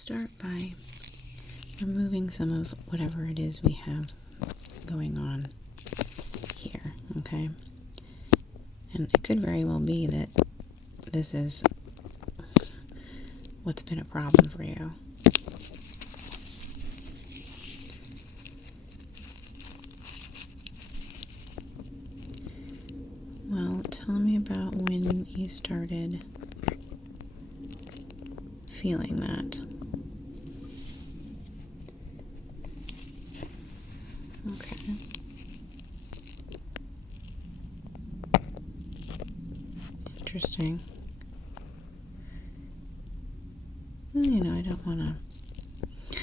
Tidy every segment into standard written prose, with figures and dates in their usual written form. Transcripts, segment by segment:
start by removing some of whatever it is we have going on here, okay? And it could very well be that this is what's been a problem for you. Well, tell me about when you started feeling that. Okay. Interesting. Well, you know, I don't want to,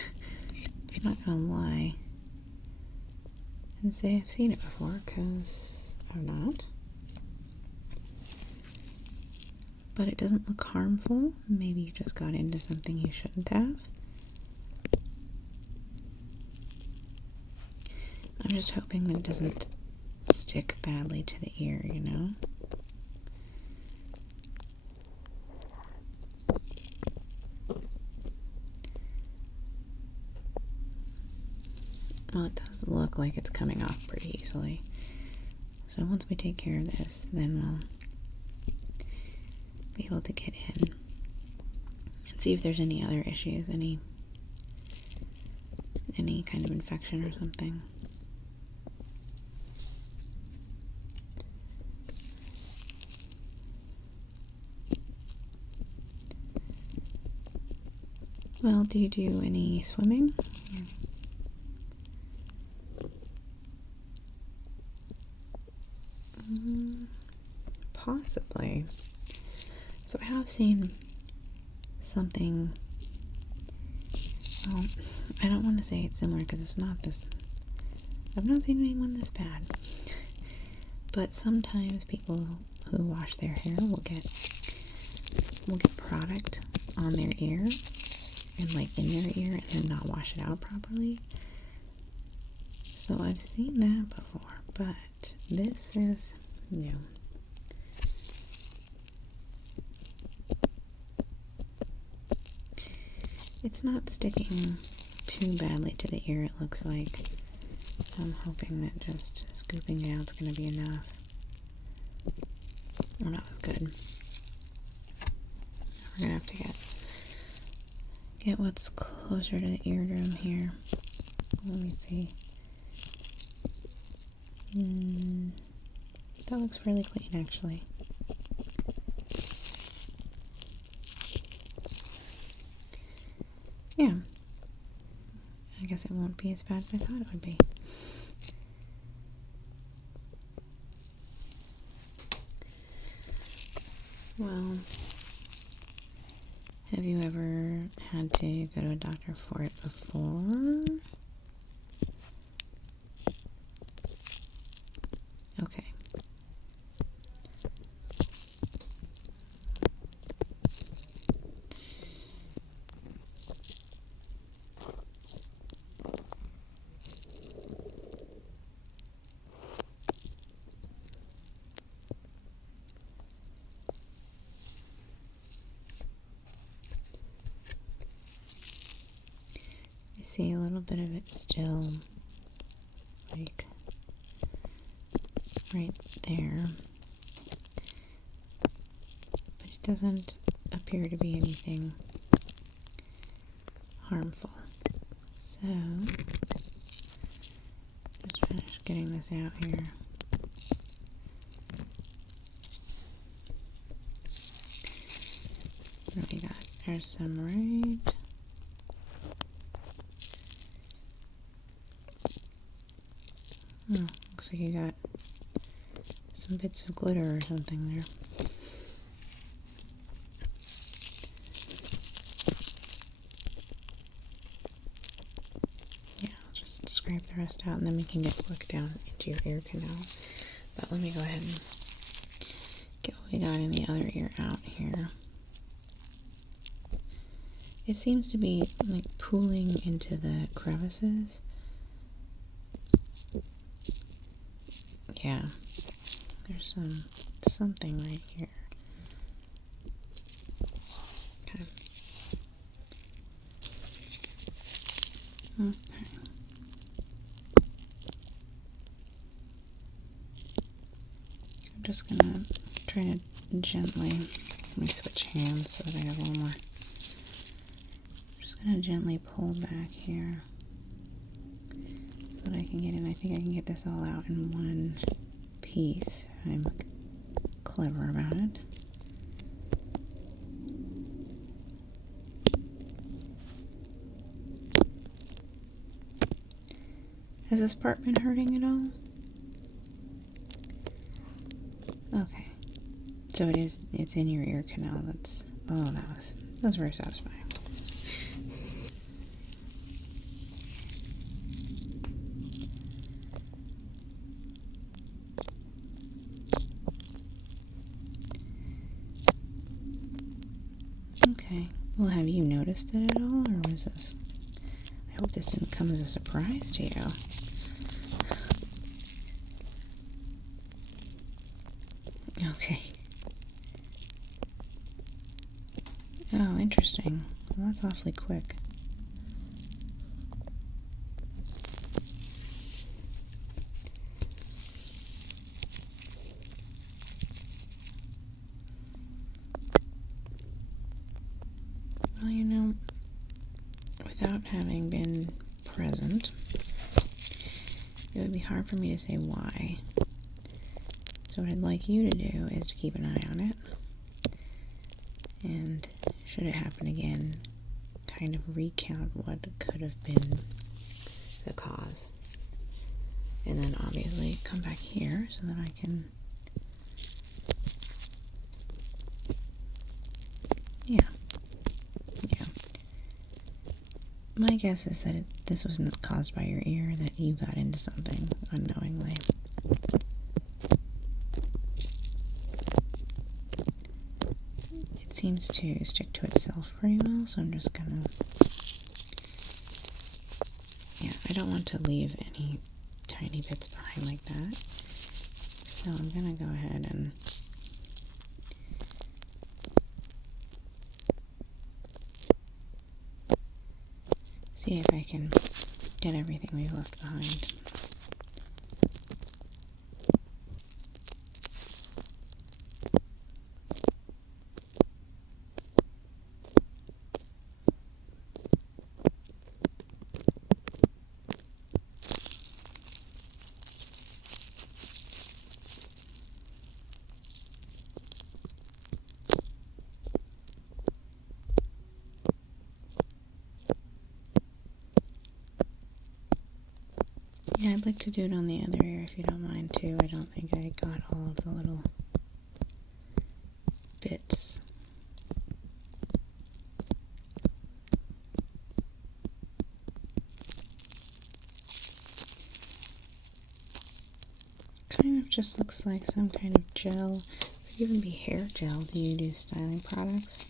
I'm not going to lie and say I've seen it before, because I've not. But it doesn't look harmful. Maybe you just got into something you shouldn't have. I'm just hoping that it doesn't stick badly to the ear, you know? Well, it does look like it's coming off pretty easily. So once we take care of this, then we'll be able to get in and see if there's any other issues, any kind of infection or something. Well, do you do any swimming? Possibly. So I have seen something, well, I don't want to say it's similar because it's not this, I've not seen anyone this bad, but sometimes people who wash their hair will get product on their ear and like in their ear and then not wash it out properly. So I've seen that before, but this is new. It's not sticking too badly to the ear, it looks like. So I'm hoping that just scooping it out is going to be enough. Oh, that was good. We're going to have to get what's closer to the eardrum here. Let me see. That looks really clean, actually. Yeah. I guess it won't be as bad as I thought it would be. Well, have you ever had to go to a doctor for it before? Okay. See a little bit of it still, like right there, but it doesn't appear to be anything harmful. So, just finish getting this out here. What do we got? There's some right. Oh, looks like you got some bits of glitter or something there. Yeah, I'll just scrape the rest out and then we can look down into your ear canal. But let me go ahead and get what we got in the other ear out here. It seems to be like pooling into the crevices. Yeah, there's something right here. Okay. Okay. I'm just gonna try to gently, let me switch hands so that I have a little more. I'm just gonna gently pull back here so that I can get in. I think I can get this all out in one piece. I'm clever about it. Has this part been hurting at all? Okay. So it's in your ear canal. That was very satisfying. Okay. Well, have you noticed it at all, or was this... I hope this didn't come as a surprise to you. Okay. Oh, interesting. Well, that's awfully quick. Well, you know, without having been present, it would be hard for me to say why. So what I'd like you to do is to keep an eye on it. And should it happen again, kind of recount what could have been the cause. And then obviously come back here so that I can... Yeah. My guess is that this wasn't caused by your ear, that you got into something unknowingly. It seems to stick to itself pretty well, so I'm just gonna... Yeah, I don't want to leave any tiny bits behind like that. So I'm gonna go ahead and... see if I can get everything we've left behind. Yeah, I'd like to do it on the other ear if you don't mind too. I don't think I got all of the little bits. Kind of just looks like some kind of gel. Could even be hair gel. Do you do styling products?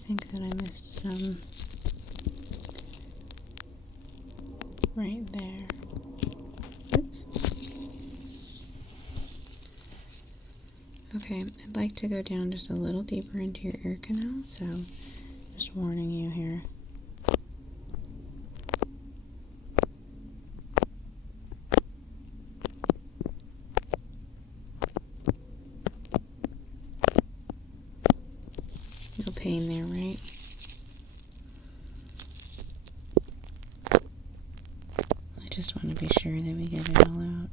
I think that I missed some right there. Oops. Okay, I'd like to go down just a little deeper into your ear canal, so just warning you here. No pain there, right? I just want to be sure that we get it all out.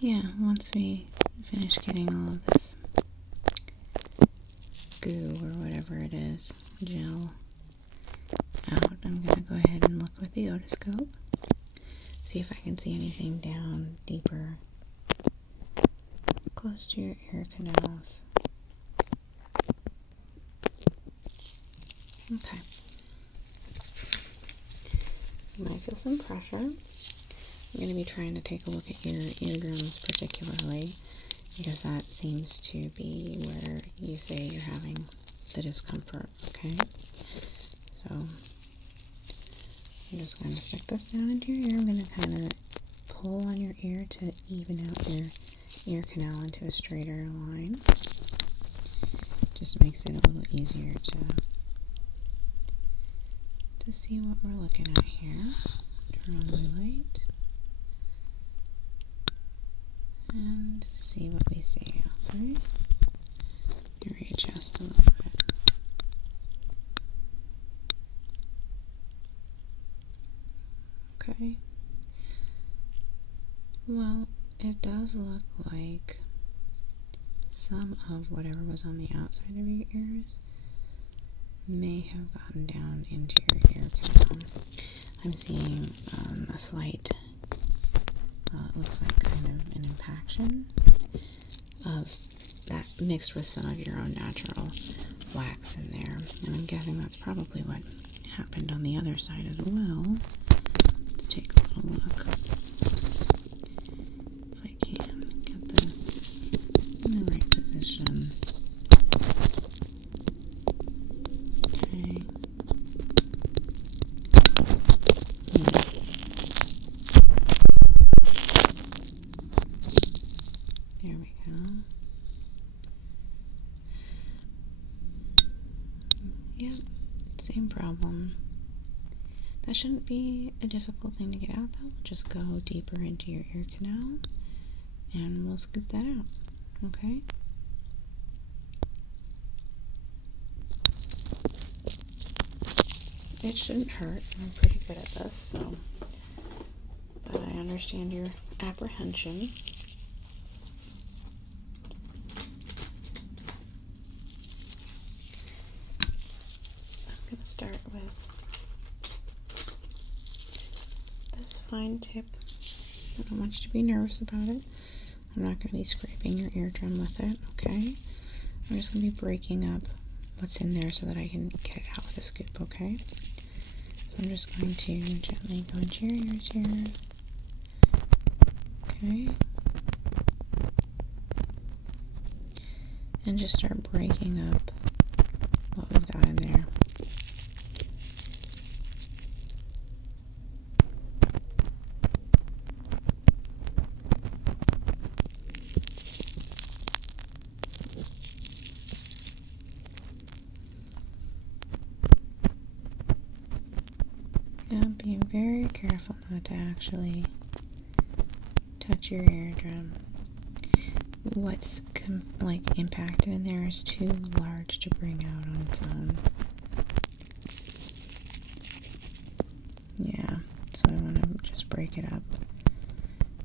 yeah, once we finish getting all of this goo or whatever it is, gel, out, I'm going to go ahead and look with the otoscope, see if I can see anything down deeper, close to your ear canals. Okay. You might feel some pressure. I'm going to be trying to take a look at your eardrums particularly, because that seems to be where you say you're having the discomfort, okay? So, I'm just going to stick this down into your ear. I'm going to kind of pull on your ear to even out your ear canal into a straighter line. Just makes it a little easier to see what we're looking at here. Turn on the light and see what we see, okay? Readjust a little bit. Okay. Well, it does look like some of whatever was on the outside of your ears may have gotten down into your ear canal. I'm seeing a slight, it looks like kind of an impaction of that mixed with some of your own natural wax in there. And I'm guessing that's probably what happened on the other side as well. Let's take a little look. If I can get this in the right position. Okay. There we go. Yep, same problem. That shouldn't be a difficult thing to get out though. Just go deeper into your ear canal and we'll scoop that out, okay? It shouldn't hurt. I'm pretty good at this, so. But I understand your apprehension. I'm going to start with this fine tip. I don't want you to be nervous about it. I'm not going to be scraping your eardrum with it, okay? I'm just going to be breaking up what's in there so that I can get it out with a scoop, okay? So I'm just going to gently go into your ears here. Okay. And just start breaking up what we've got in there. Now being very careful not to actually touch your eardrum. What's like impacted in there is too large to bring out on its own. Yeah, so I want to just break it up.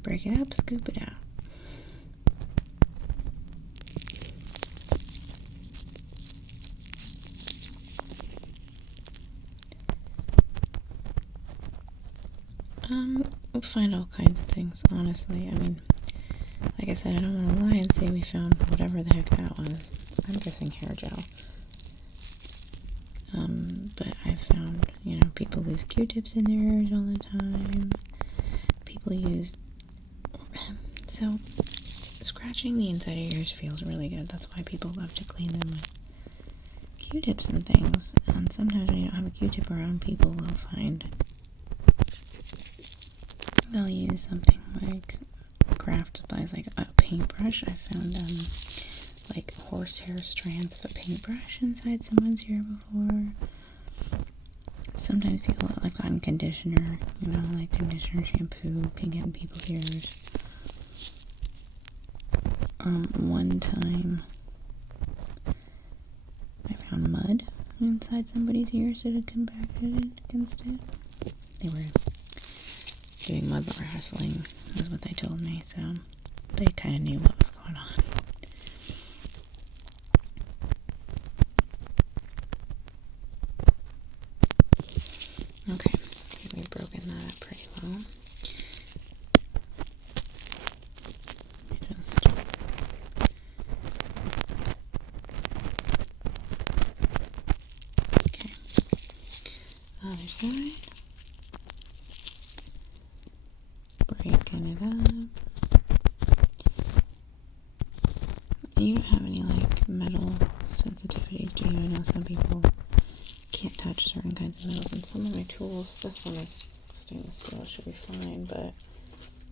Break it up, scoop it out. We'll find all kinds of things, honestly. I mean, like I said, I don't want to lie and say we found whatever the heck that was. I'm guessing hair gel. But I found, you know, people lose Q-tips in their ears all the time. People use... So, scratching the inside of your ears feels really good. That's why people love to clean them with Q-tips and things. And sometimes when you don't have a Q-tip around, people will find... They'll use something like craft supplies, like a paintbrush. I found like horsehair strands of a paintbrush inside someone's ear before. Sometimes people, I've gotten conditioner, you know, like conditioner shampoo can get in people's ears. One time I found mud inside somebody's ears that had compacted it against it. They were doing mud bar hustling, is what they told me, so they kind of knew what was going on. Okay, here we've broken that up pretty well. Just okay. Other side. Breaking it up. You don't have any like metal sensitivities, do you? I know some people can't touch certain kinds of metals, and some of my tools, this one is stainless steel, it should be fine, but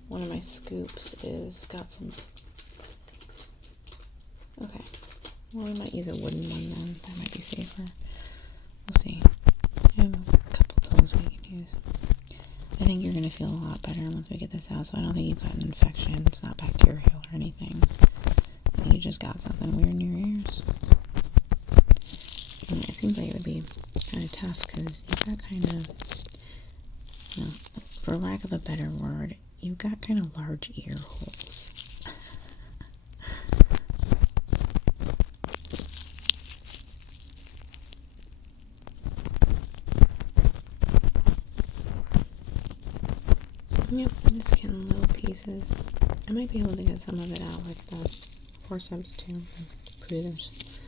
one of my scoops is got some. Okay, well, we might use a wooden one then, that might be safer. We'll see. I have a couple tools we can use. I think you're going to feel a lot better once we get this out, so I don't think you've got an infection. It's not bacterial or anything. I think you just got something weird in your ears. And it seems like it would be kind of tough because you've got kind of, you know, for lack of a better word, you've got kind of large ear holes. Yep, I'm just getting little pieces. I might be able to get some of it out like the forceps too, and tweezers.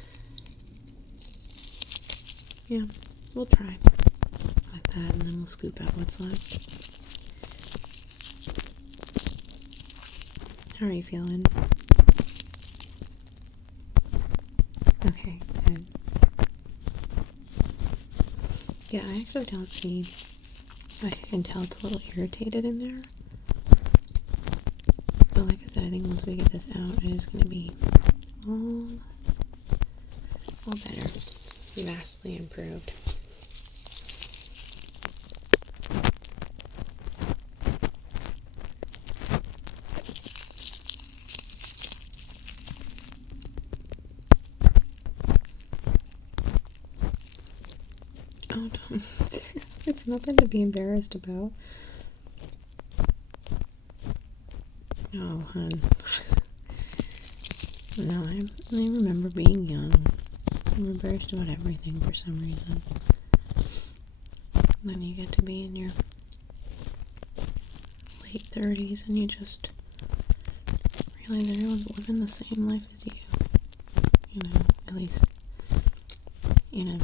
Yeah, we'll try like that, and then we'll scoop out what's left. How are you feeling? Okay, good. Yeah, I actually don't see. I can tell it's a little irritated in there. But like I said, I think once we get this out, it is going to be all better. Vastly improved. Oh, don't. It's nothing to be embarrassed about. Oh, hun. No, I remember being young. I'm embarrassed about everything for some reason. Then you get to be in your late 30s and you just realize everyone's living the same life as you. You know, at least in a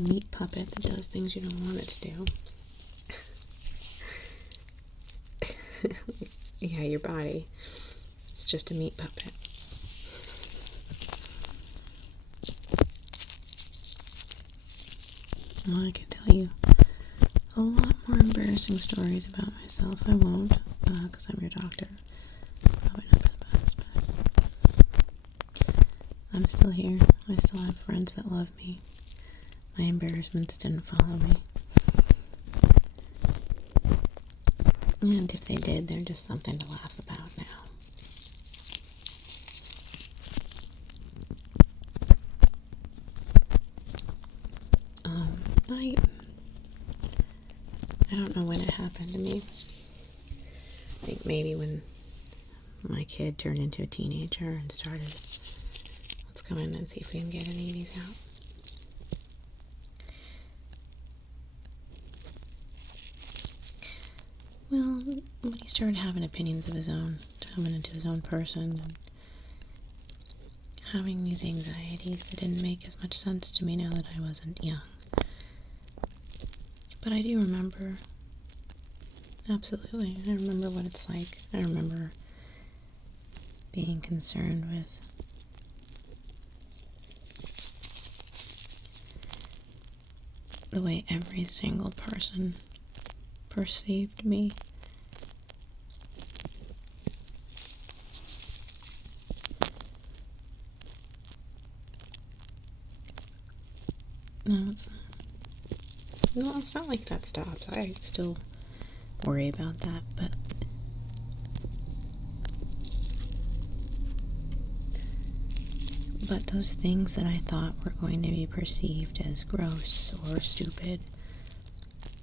meat puppet that does things you don't want it to do. Yeah, your body. It's just a meat puppet. Well, I can tell you a lot more embarrassing stories about myself. I won't, because I'm your doctor. Probably not for the best, but I'm still here. I still have friends that love me. My embarrassments didn't follow me. And if they did, they're just something to laugh about now. I don't know when it happened to me. I think maybe when my kid turned into a teenager and started, let's come in and see if we can get any of these out. Well, when he started having opinions of his own, coming into his own person, and having these anxieties that didn't make as much sense to me now that I wasn't young. But I do remember, absolutely, I remember what it's like. I remember being concerned with the way every single person perceived me. No, it's not. No, it's not like that stops. I still worry about that, but those things that I thought were going to be perceived as gross or stupid,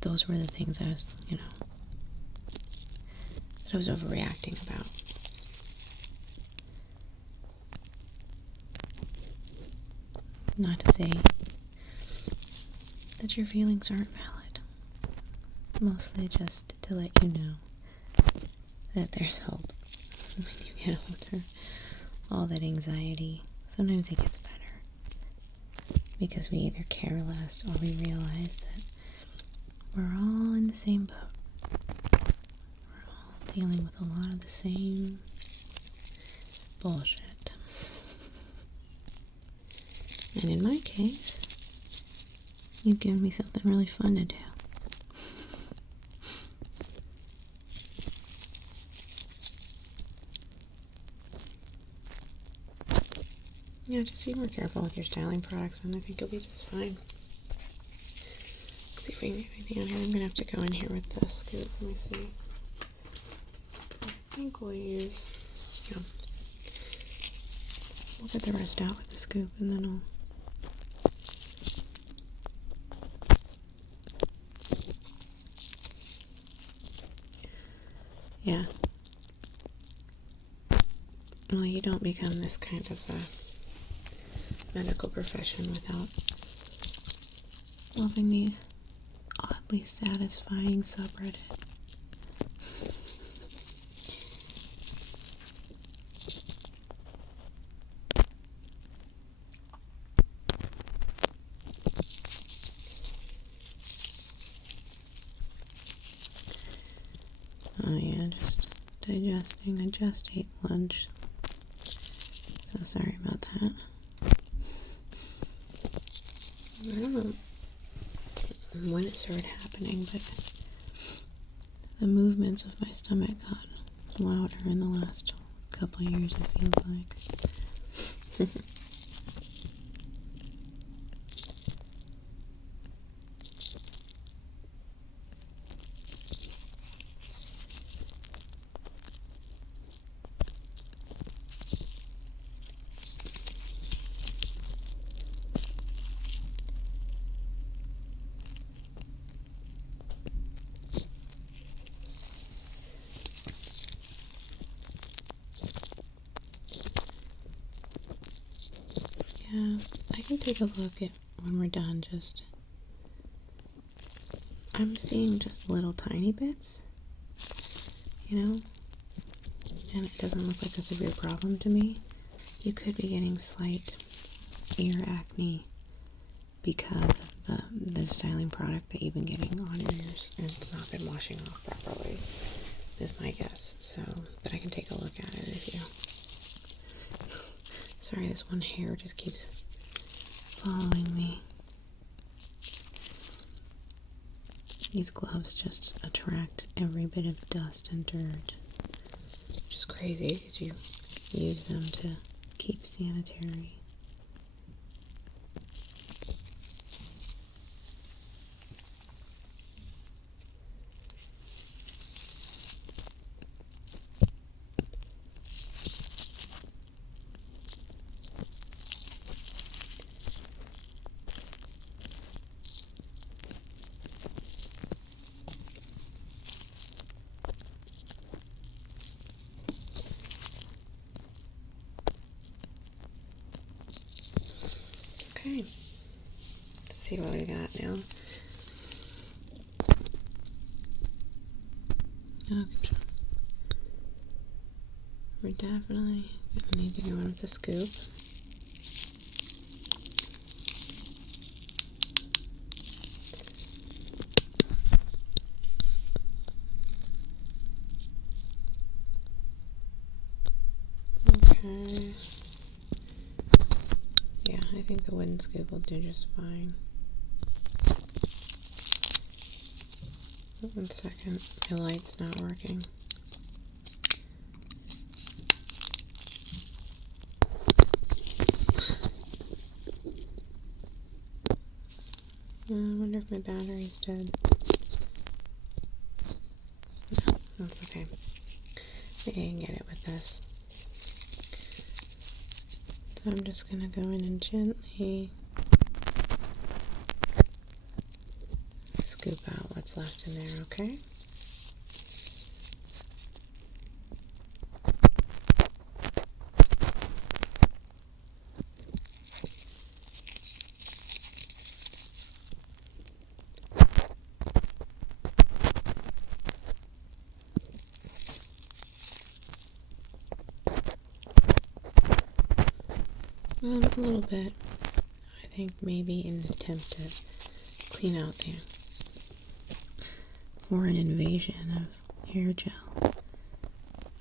those were the things I was, that I was overreacting about. Not to say that your feelings aren't valid. Mostly just to let you know that there's hope when you get older. All that anxiety, sometimes it gets better. Because we either care less or we realize that we're all in the same boat. We're all dealing with a lot of the same bullshit. And in my case, you've given me something really fun to do. Yeah, just be more careful with your styling products and I think you'll be just fine. Let's see if we can get anything on here. I'm going to have to go in here with this scoop. Let me see. I think we'll use... Yeah. We'll get the rest out with the scoop and then I'll... Yeah. Well, you don't become this kind of a medical profession without loving the oddly satisfying subreddit. Oh yeah, just digesting. I just ate lunch. So sorry about that. I don't know when it started happening, but the movements of my stomach got louder in the last couple of years, it feels like. Yeah, I can take a look at when we're done, just... I'm seeing just little tiny bits, you know? And it doesn't look like a severe problem to me. You could be getting slight ear acne because of the styling product that you've been getting on your ears and it's not been washing off properly, is my guess. So, but I can take a look at it if you... Sorry, this one hair just keeps following me. These gloves just attract every bit of dust and dirt, which is crazy because you use them to keep sanitary. Okay, let's see what we got now. Okay, we're definitely gonna need to go in with the scoop. Okay. Yeah, I think the wooden scoop will do just fine. 1 second, my light's not working. I wonder if my battery's dead. No, that's okay. Maybe I can get it with this. So I'm just going to go in and gently scoop out what's left in there, okay? A little bit, I think, maybe in an attempt to clean out the foreign invasion of hair gel.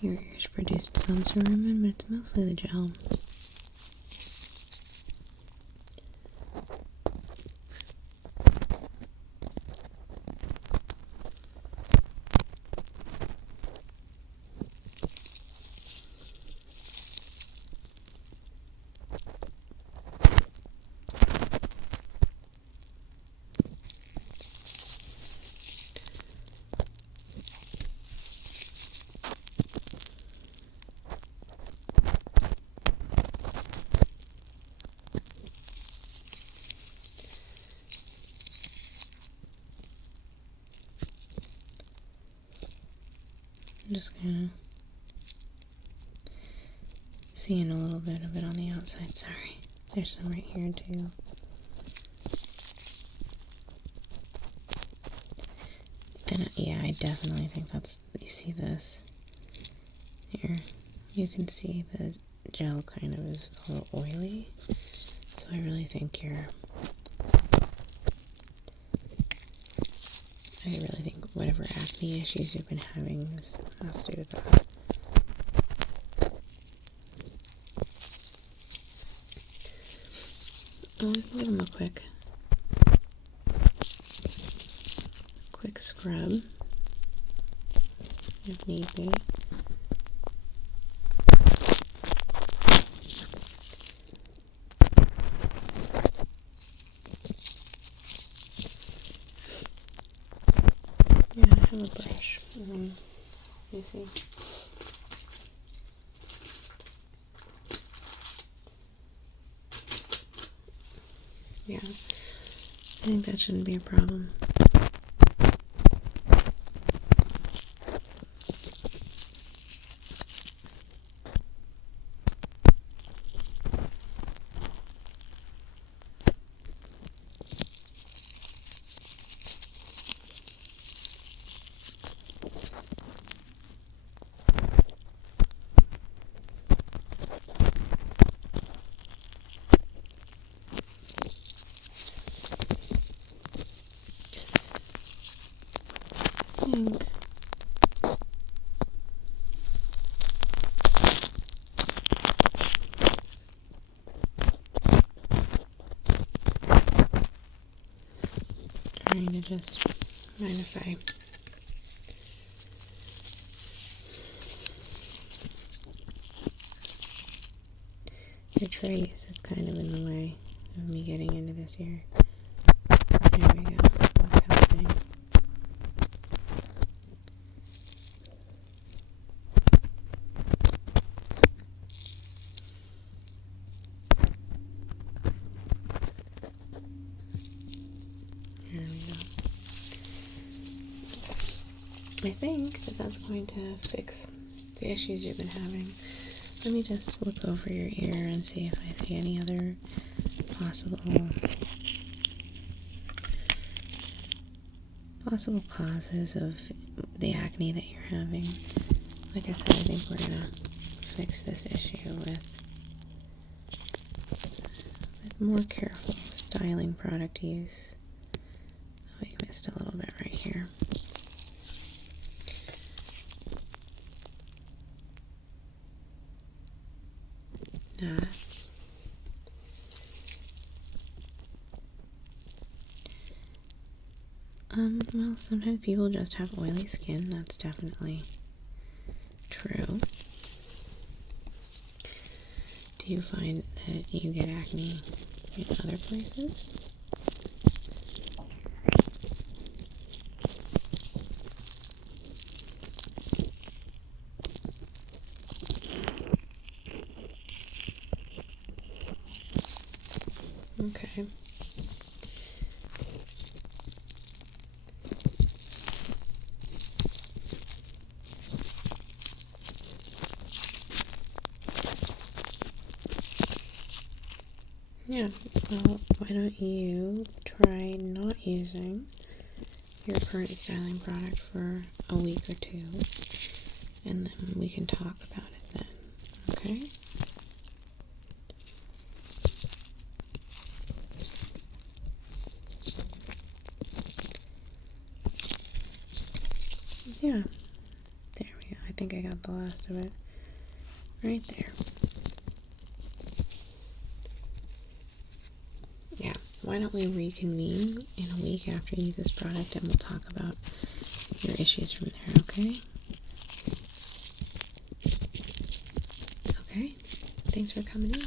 Your ears produced some cerumen, but it's mostly the gel. I'm just gonna seeing a little bit of it on the outside. Sorry, there's some right here too. And yeah, I definitely think that's, you see this here, you can see the gel kind of is a little oily, so I really think whatever acne issues you've been having has to do with that. I'll give them a quick scrub if need be. Yeah, I have a brush. You see. Yeah, I think that shouldn't be a problem. Trying to just mind if I the trace is kind of in the way of me getting into this ear. There we go. That's helping. There we go. I think that that's going to fix the issues you've been having. Let me just look over your ear and see if I see any other possible causes of the acne that you're having. Like I said, I think we're gonna fix this issue with more careful styling product use. Oh, you missed a little bit right here. Well, sometimes people just have oily skin. That's definitely true. Do you find that you get acne in other places? Okay. Yeah, well, why don't you try not using your current styling product for a week or two, and then we can talk about it then, okay? Yeah. There we go. I think I got the last of it. Right there. Yeah. Why don't we reconvene in a week after you use this product and we'll talk about your issues from there, okay? Okay. Thanks for coming in.